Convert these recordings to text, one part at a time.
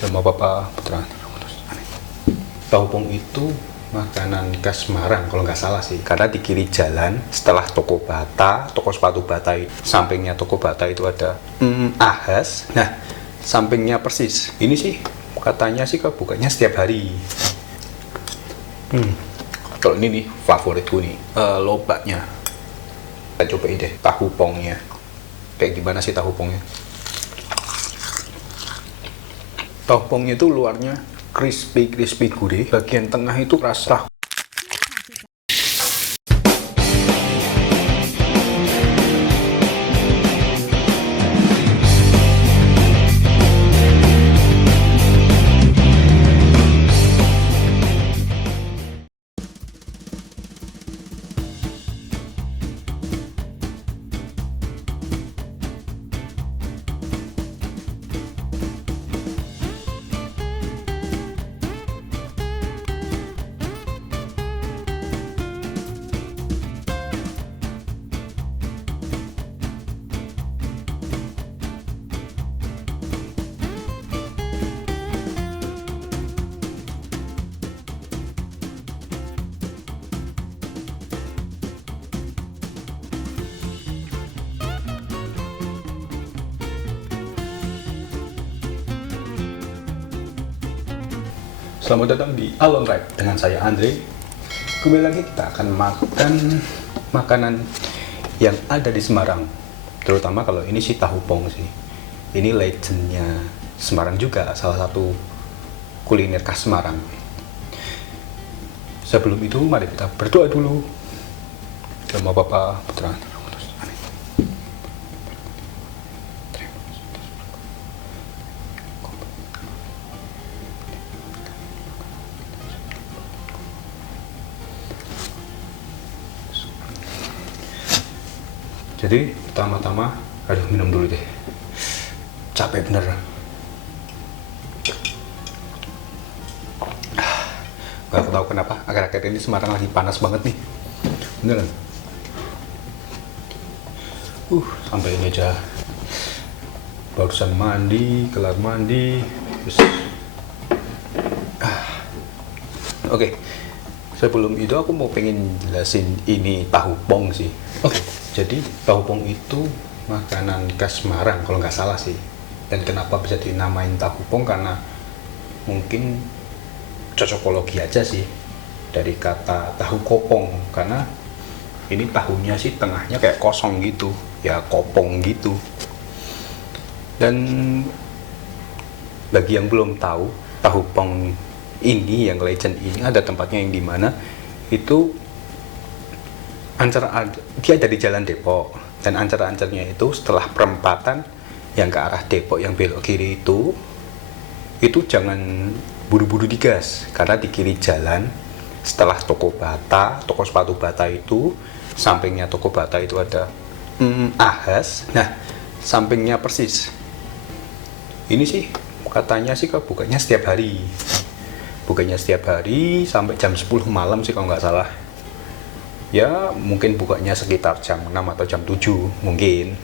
Sama Bapak Putra. Tahu pong itu makanan khas Semarang kalau nggak salah sih, karena di kiri jalan setelah toko bata, toko sepatu bata, sampingnya toko bata itu ada Ahas. Nah, sampingnya persis ini sih katanya sih kebukanya setiap hari. Kalau ini nih favoritku nih, lobaknya. Kita cobain deh tahu pongnya. Kayak gimana sih tahu pongnya? Tahu pongnya itu luarnya crispy gurih, bagian tengah itu rasa Selamat datang di Alon Ride dengan saya Andre. Kembali lagi kita akan makan makanan yang ada di Semarang. Terutama kalau ini sih tahu pong sih. Ini legendnya Semarang juga, salah satu kuliner khas Semarang. Sebelum itu mari kita berdoa dulu. Sama Bapak Putra. Jadi pertama-tama, minum dulu deh. Capek bener. Gak tahu kenapa, akhir-akhir ini Semarang lagi panas banget nih. Beneran. Sampai ini aja. Barusan mandi, kelar mandi. Terus. Oke. Sebelum itu aku mau pengen jelasin ini tahu pong sih. Jadi tahu pong itu makanan khas Semarang kalau nggak salah sih. Dan kenapa bisa dinamain tahu pong, karena mungkin cocokologi aja sih dari kata tahu kopong, karena ini tahunya sih tengahnya kayak kosong gitu, ya kopong gitu. Dan bagi yang belum tahu, tahu pong ini yang legend ini ada tempatnya yang dimana itu dia ada di Jalan Depok, dan ancer-ancernya itu setelah perempatan yang ke arah Depok yang belok kiri itu jangan buru-buru digas, karena di kiri jalan setelah toko bata, toko sepatu bata itu sampingnya toko bata itu ada Ahas. Nah, sampingnya persis ini sih katanya sih bukanya setiap hari, sampai jam 10 malam sih kalau nggak salah. Ya mungkin bukanya sekitar jam 6 atau jam 7 mungkin.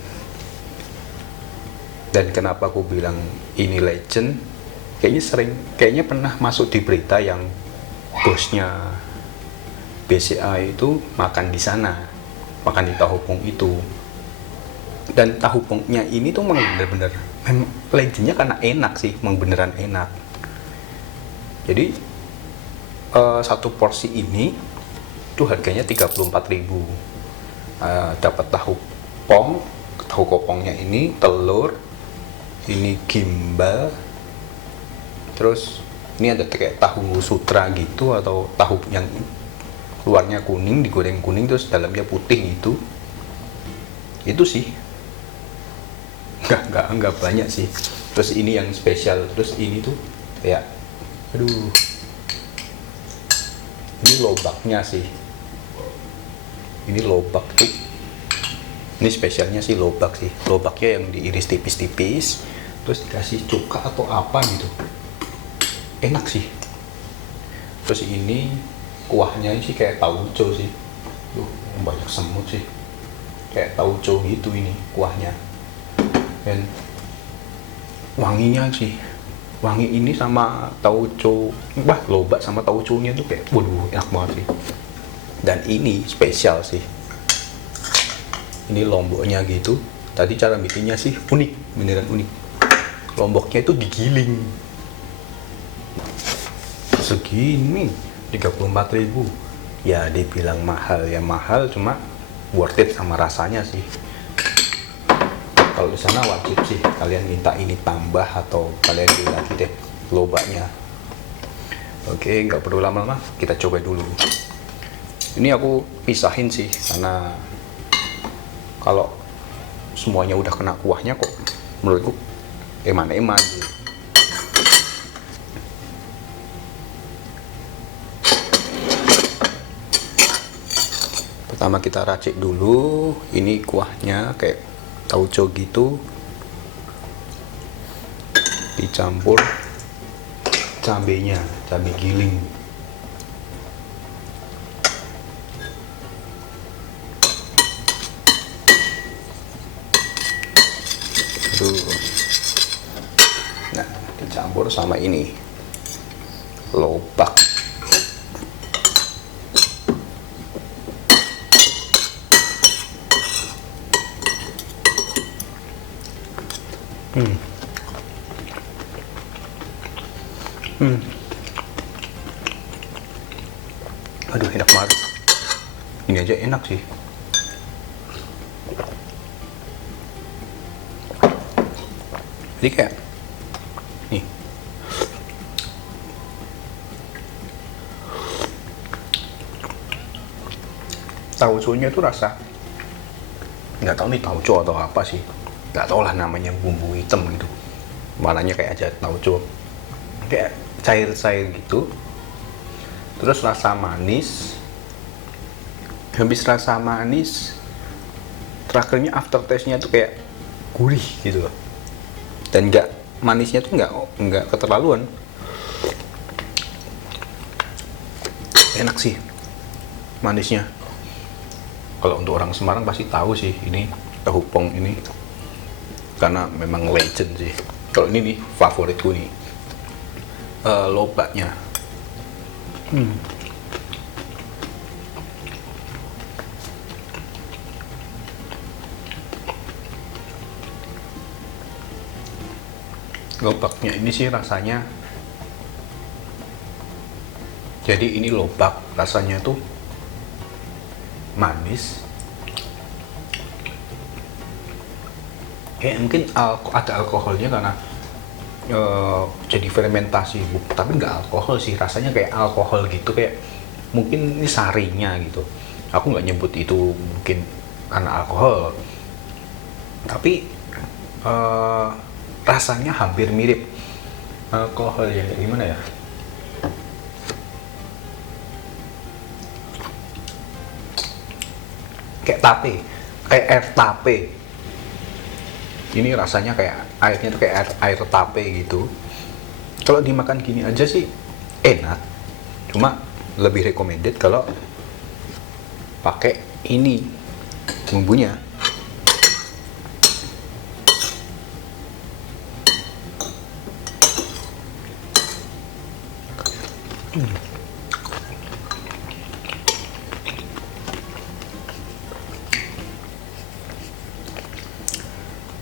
Dan kenapa aku bilang ini legend, kayaknya pernah masuk di berita yang bosnya BCA itu makan di sana, makan di tahu pong itu. Dan tahu pongnya ini tuh memang bener-bener legendnya karena enak sih, memang beneran enak. Jadi satu porsi ini itu harganya 34.000. Dapat tahu kopongnya ini, telur, ini gimbal, terus ini ada kayak tahu sutra gitu, atau tahu yang luarnya kuning digoreng kuning terus dalamnya putih gitu. Itu sih nggak banyak sih. Terus ini yang spesial, terus ini tuh kayak ini lobaknya sih. Ini lobak tuh. Ini spesialnya sih lobak sih. Lobaknya yang diiris tipis-tipis, terus dikasih cuka atau apa gitu. Enak sih. Terus ini kuahnya sih kayak tauco sih. Banyak semut sih. Kayak tauco gitu ini kuahnya. Dan wanginya wangi ini sama tauco, wah lobak sama tauconya tuh kayak waduh enak banget sih. Dan ini spesial sih, ini lomboknya gitu. Tadi cara bikinnya sih unik, beneran unik. Lomboknya itu digiling segini 34.000. Ya dibilang mahal ya mahal, cuma worth it sama rasanya sih. Kalau di sana wajib sih kalian minta ini tambah atau kalian beli lagi deh lobaknya. Oke, nggak perlu lama-lama, kita coba dulu. Ini aku pisahin sih karena kalau semuanya udah kena kuahnya kok menurutku eman-eman gitu. Pertama kita racik dulu, ini kuahnya kayak tauco gitu, dicampur cabenya, cabai giling. Nah, dicampur sama ini lobak. Aduh enak banget. Ini aja enak sih. Jadi kayak nih, tauconya tuh rasa nggak tahu nih tauco atau apa sih, nggak tahu lah namanya, bumbu hitam gitu, warnanya kayak aja tauco, kayak cair-cair gitu. Terus rasa manis, habis rasa manis terakhirnya aftertaste-nya tuh kayak gurih gitu loh. Dan nggak, manisnya tuh nggak keterlaluan, enak sih manisnya. Kalau untuk orang Semarang pasti tahu sih ini tahu pong ini, karena memang legend sih. Kalau ini nih favoritku nih, lobaknya. Lobaknya ini sih rasanya, jadi ini lobak rasanya tuh manis, kayak mungkin ada alkoholnya karena jadi fermentasi, tapi nggak alkohol sih, rasanya kayak alkohol gitu, kayak mungkin ini sarinya gitu. Aku nggak nyebut itu mungkin karena alkohol, tapi rasanya hampir mirip alkohol ya, kayak gimana ya, kayak tape, kayak air tape. Ini rasanya kayak airnya tuh kayak air tape gitu. Kalau dimakan gini aja sih enak, cuma lebih recommended kalau pakai ini bumbunya.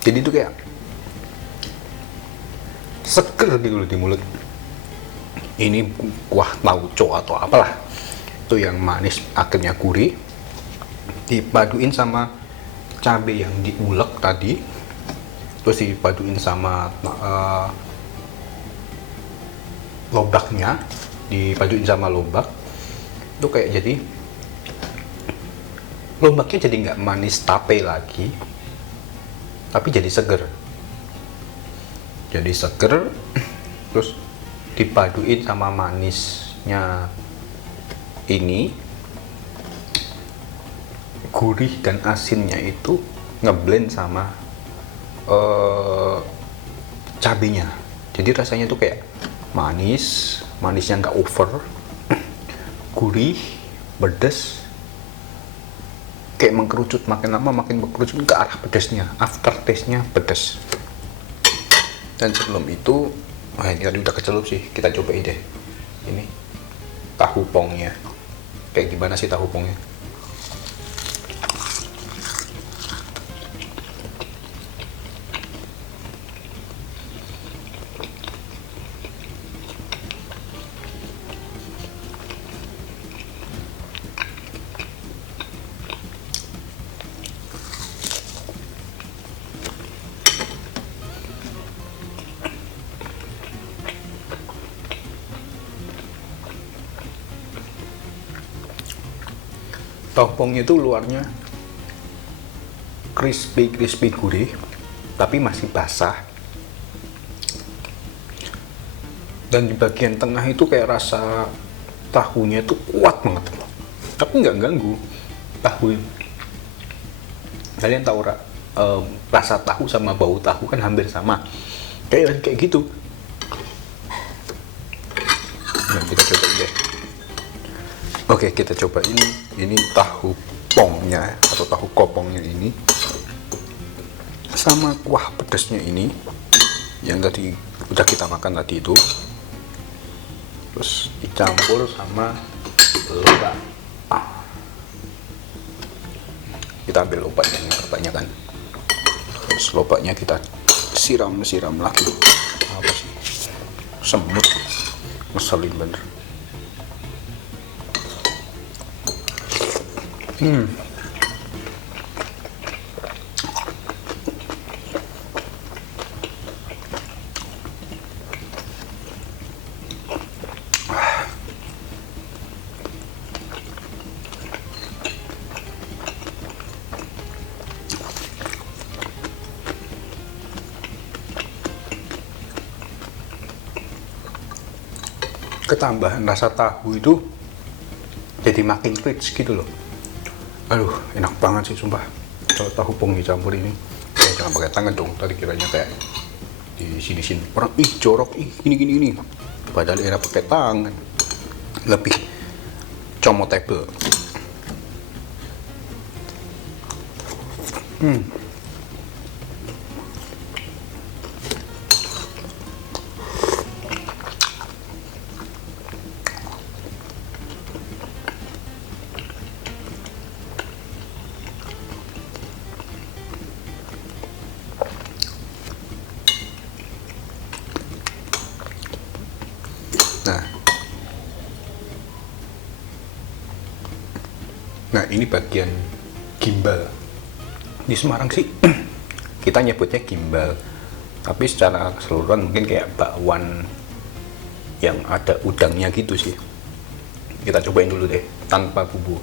Jadi itu kayak seger gitu loh di mulut. Ini kuah tauco atau apalah itu yang manis akhirnya gurih, dipaduin sama cabai yang diulek tadi, terus dipaduin sama lobaknya, dipaduin sama lobak itu kayak jadi lobaknya jadi nggak manis tape lagi, tapi jadi seger, terus dipaduin sama manisnya ini, gurih dan asinnya itu ngeblend sama cabenya, jadi rasanya tuh kayak manisnya nggak over, gurih, pedas, kayak mengkerucut, makin lama makin mengkerucut ke arah pedasnya, aftertaste-nya pedas. Dan sebelum itu Wah, ini tadi udah kecelup sih, kita cobain deh. Ini tahu pongnya. Kayak gimana sih tahu pongnya? Tahu itu luarnya crispy gurih, tapi masih basah. Dan di bagian tengah itu kayak rasa tahunya itu kuat banget, tapi nggak ganggu tahu. Kalian tahu rasa tahu sama bau tahu kan hampir sama, kayak gitu. Nah, kita coba deh. Oke, kita coba ini tahu pongnya atau tahu kopongnya ini sama kuah pedasnya ini yang tadi udah kita makan tadi itu, terus dicampur sama lobak. Kita ambil lobak yang kebanyakan, terus lobaknya kita siram lagi. Apa sih, semut, ngeselin bener. Ketambahan rasa tahu itu jadi makin rich gitu loh. Aduh, enak banget sih sumpah. Kalau tahu pong dicampur ini, jangan pakai tangan dong. Tadi kiranya kayak di sini orang jorok gini. Padahal enak pakai tangan, lebih comotable. Nah, ini bagian gimbal. Di Semarang sih kita nyebutnya gimbal, tapi secara keseluruhan mungkin kayak bakwan yang ada udangnya gitu sih. Kita cobain dulu deh tanpa bumbu.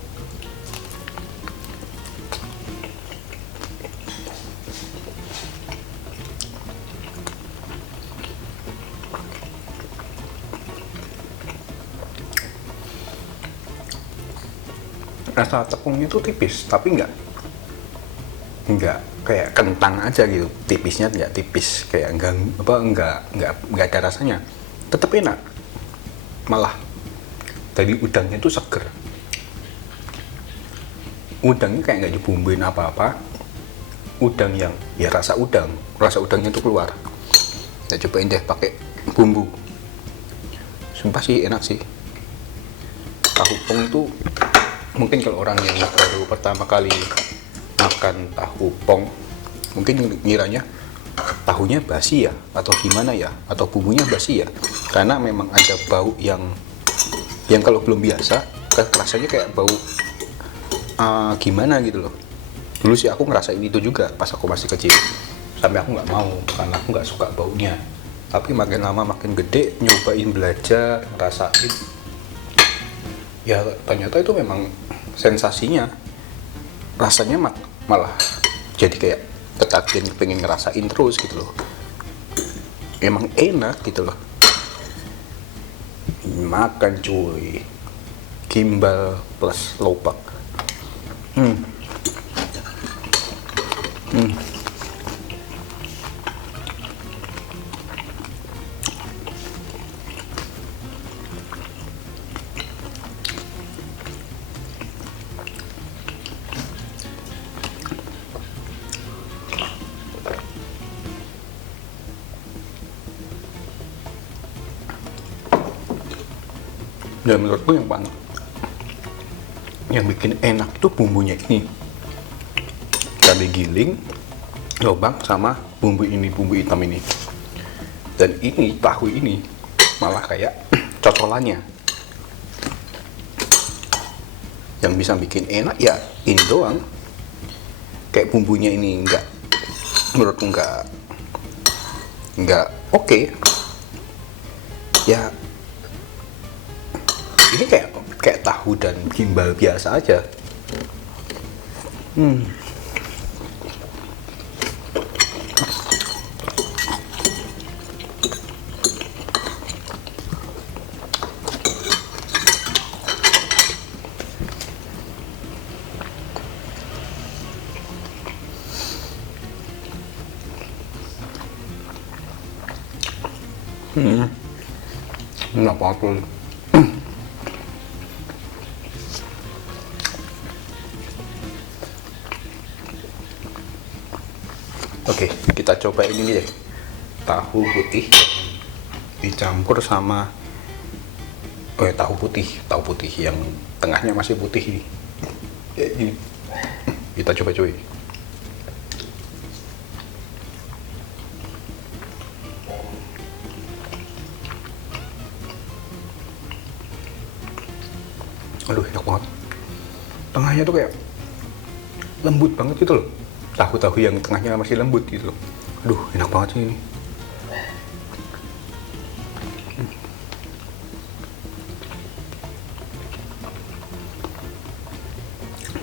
Rasa tepungnya tuh tipis, tapi nggak kayak kentang aja gitu. Tipisnya nggak tipis kayak nggak ada rasanya, tetap enak. Malah tadi udangnya tuh seger, udangnya kayak nggak dibumbuin apa-apa, udang yang ya rasa udangnya tuh keluar. Kita cobain deh pakai bumbu. Sumpah sih enak sih. Tahu pong tuh mungkin kalau orang yang baru pertama kali makan tahu pong mungkin ngiranya tahunya basi ya atau gimana ya, atau bumbunya basi ya, karena memang ada bau yang kalau belum biasa rasanya kayak bau gimana gitu loh. Dulu sih aku ngerasain itu juga pas aku masih kecil, sampai aku nggak mau karena aku nggak suka baunya. Tapi makin lama makin gede, nyobain, belajar, ngerasain, ya ternyata itu memang sensasinya, rasanya malah jadi kayak ketagihan, pengen ngerasain terus gitu loh. Emang enak gitu loh. Makan cuy, gimbal plus lobak. Dan menurutku yang bikin enak itu bumbunya ini, cabai giling, lobang, sama bumbu ini, bumbu hitam ini. Dan ini tahu ini malah kayak cocolannya. Yang bisa bikin enak ya ini doang. Kayak bumbunya ini menurutku nggak oke. Ya ini kayak tahu dan gimbal biasa aja. Enak banget loh. Oke, kita coba ini deh. Tahu putih dicampur sama tahu putih yang tengahnya masih putih ini. Ini. Kita coba cuy. Aduh, enak banget. Tengahnya tuh kayak lembut banget gitu loh. Tahu-tahu yang tengahnya masih lembut gitu loh. Aduh, enak banget sih ini.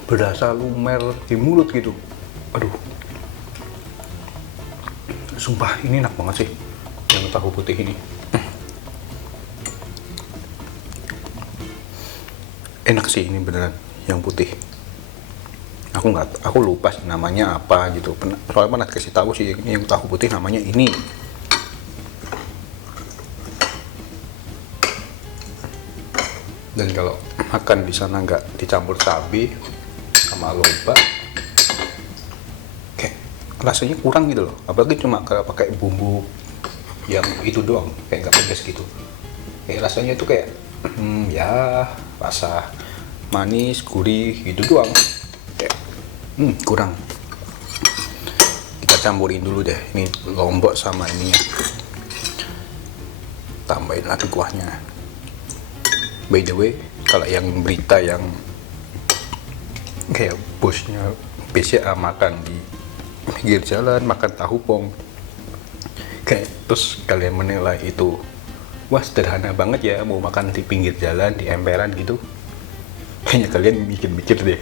Berasa lumer di mulut gitu. Aduh. Sumpah ini enak banget sih yang tahu putih ini. Enak sih ini beneran yang putih. Aku lupa sih namanya apa gitu. Soalnya pernah kasih tahu sih ini yang tahu putih namanya ini. Dan kalau makan di sana nggak dicampur cabai sama lobak, kayak rasanya kurang gitu loh. Apalagi cuma kalau pakai bumbu yang itu doang, kayak nggak pedas gitu. Kayak rasanya itu kayak ya rasa manis, gurih gitu doang. Kayak kurang. Kita campurin dulu deh ini lombok sama ininya. Tambahin lagi kuahnya. By the way, kalau yang berita yang kayak bosnya BCA makan di pinggir jalan, makan tahu pong, kayak terus kalian menilai itu wah sederhana banget ya mau makan di pinggir jalan, di emperan gitu. Kayaknya kalian mikir-mikir deh,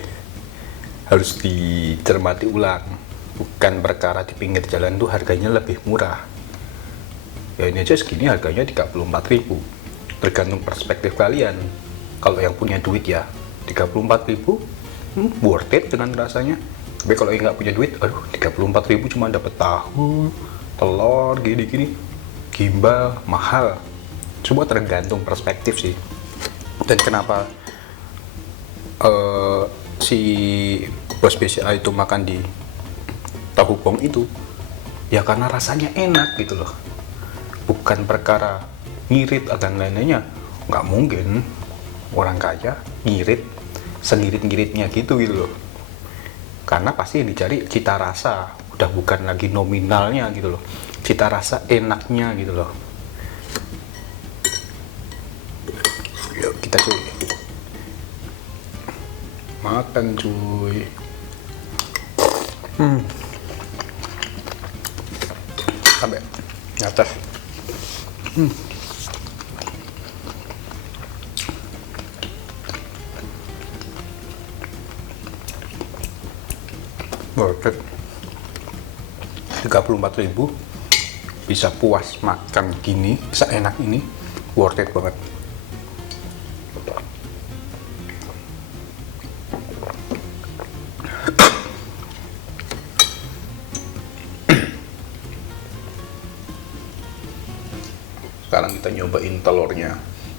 harus dicermati ulang. Bukan perkara di pinggir jalan tuh harganya lebih murah. Ya ini aja segini harganya 34.000. Tergantung perspektif kalian. Kalau yang punya duit ya 34.000 worth it dengan rasanya. Tapi kalau yang nggak punya duit, aduh 34.000 cuma dapat tahu, telur, gini-gini, gimbal, mahal. Semua tergantung perspektif sih. Dan kenapa si bos BCA itu makan di tahu pong itu? Ya karena rasanya enak gitu loh. Bukan perkara ngirit dan lain-lainnya. Nggak mungkin orang kaya ngirit sengirit-ngiritnya gitu loh. Karena pasti yang dicari cita rasa, udah bukan lagi nominalnya gitu loh. Cita rasa enaknya gitu loh. Yuk kita cuy. Makan cuy. Sampai atas. Worth it. 34.000 bisa puas makan gini, seenak ini, worth it banget. Sekarang kita nyobain telurnya.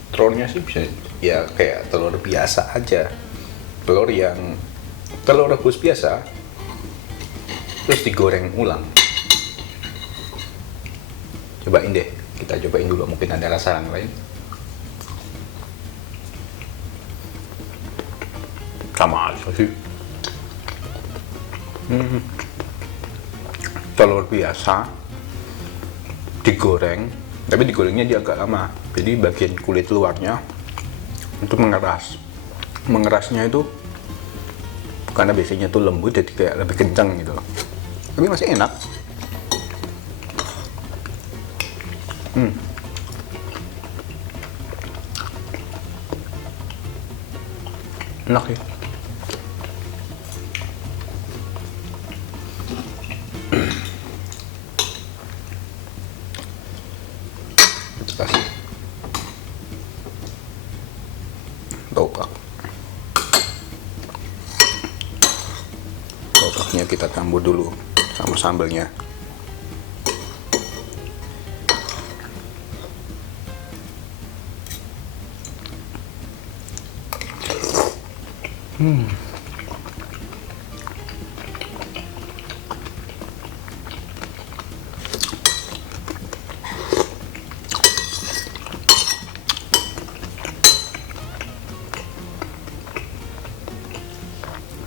Telurnya sih bisa ya kayak telur biasa aja. Telur rebus biasa. Terus digoreng ulang. Cobain deh, kita cobain dulu, mungkin ada rasa yang lain. sama aja sih. Telur biasa digoreng, tapi digorengnya dia agak lama, jadi bagian kulit luarnya itu mengerasnya itu karena biasanya tuh lembut jadi kayak lebih kencang gitu, tapi masih enak. Enak ya. Kasih lobaknya kita campur dulu sama sambelnya.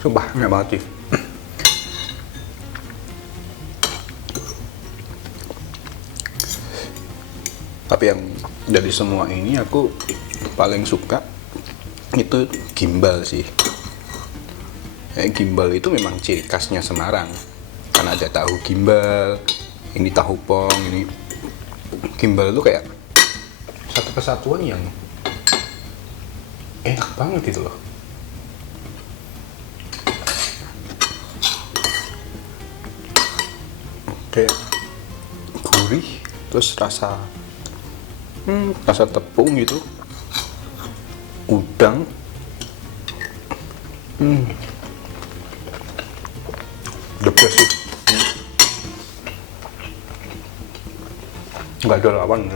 Sumpah enak banget sih. Tapi yang dari semua ini aku paling suka itu gimbal sih. Gimbal itu memang ciri khasnya Semarang, karena ada tahu gimbal, ini tahu pong, ini gimbal itu kayak satu kesatuan yang enak banget gitu loh. Kayak gurih, terus rasa tepung gitu, udang, the best sih. Nggak ada lawan.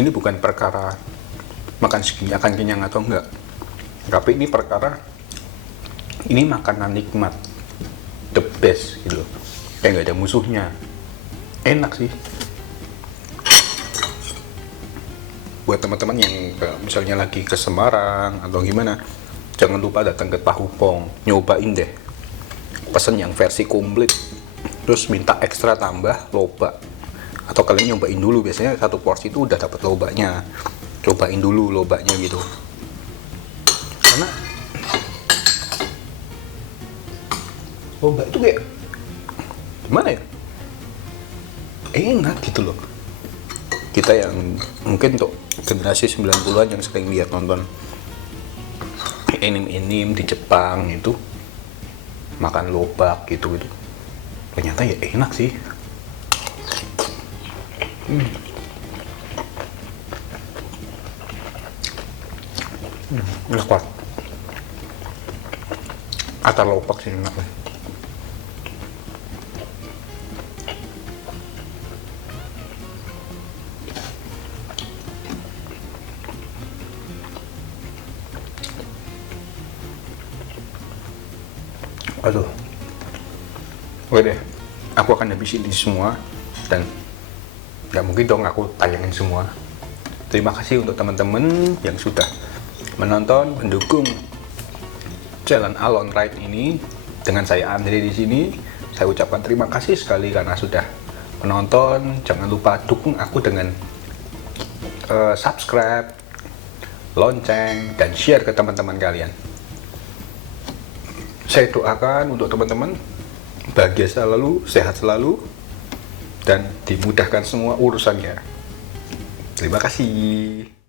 Ini bukan perkara makan segini akan kenyang atau enggak, tapi ini perkara ini makanan nikmat, the best gitu, kayak nggak ada musuhnya, enak sih. Buat teman-teman yang misalnya lagi ke Semarang atau gimana, jangan lupa datang ke Tahu Pong, nyobain deh, pesen yang versi komplit, terus minta ekstra tambah lobak. Atau kalian nyobain dulu, biasanya satu porsi itu udah dapat lobaknya, cobain dulu lobaknya gitu, karena lobak itu kayak gimana ya, enak gitu loh. Kita yang mungkin untuk generasi 90-an yang sering lihat nonton anime di Jepang itu makan lobak gitu, ternyata ya enak sih. Enak banget. Atar lobak sih enak. Aduh. Oke deh, aku akan habisin ini semua dan nggak mungkin dong aku tayangin semua. Terima kasih untuk teman-teman yang sudah menonton, mendukung Jalan Alon Ride ini dengan saya Andre di sini. Saya ucapkan terima kasih sekali karena sudah menonton. Jangan lupa dukung aku dengan subscribe, lonceng, dan share ke teman-teman kalian. Saya doakan untuk teman-teman bahagia selalu, sehat selalu, dan dimudahkan semua urusannya. Terima kasih.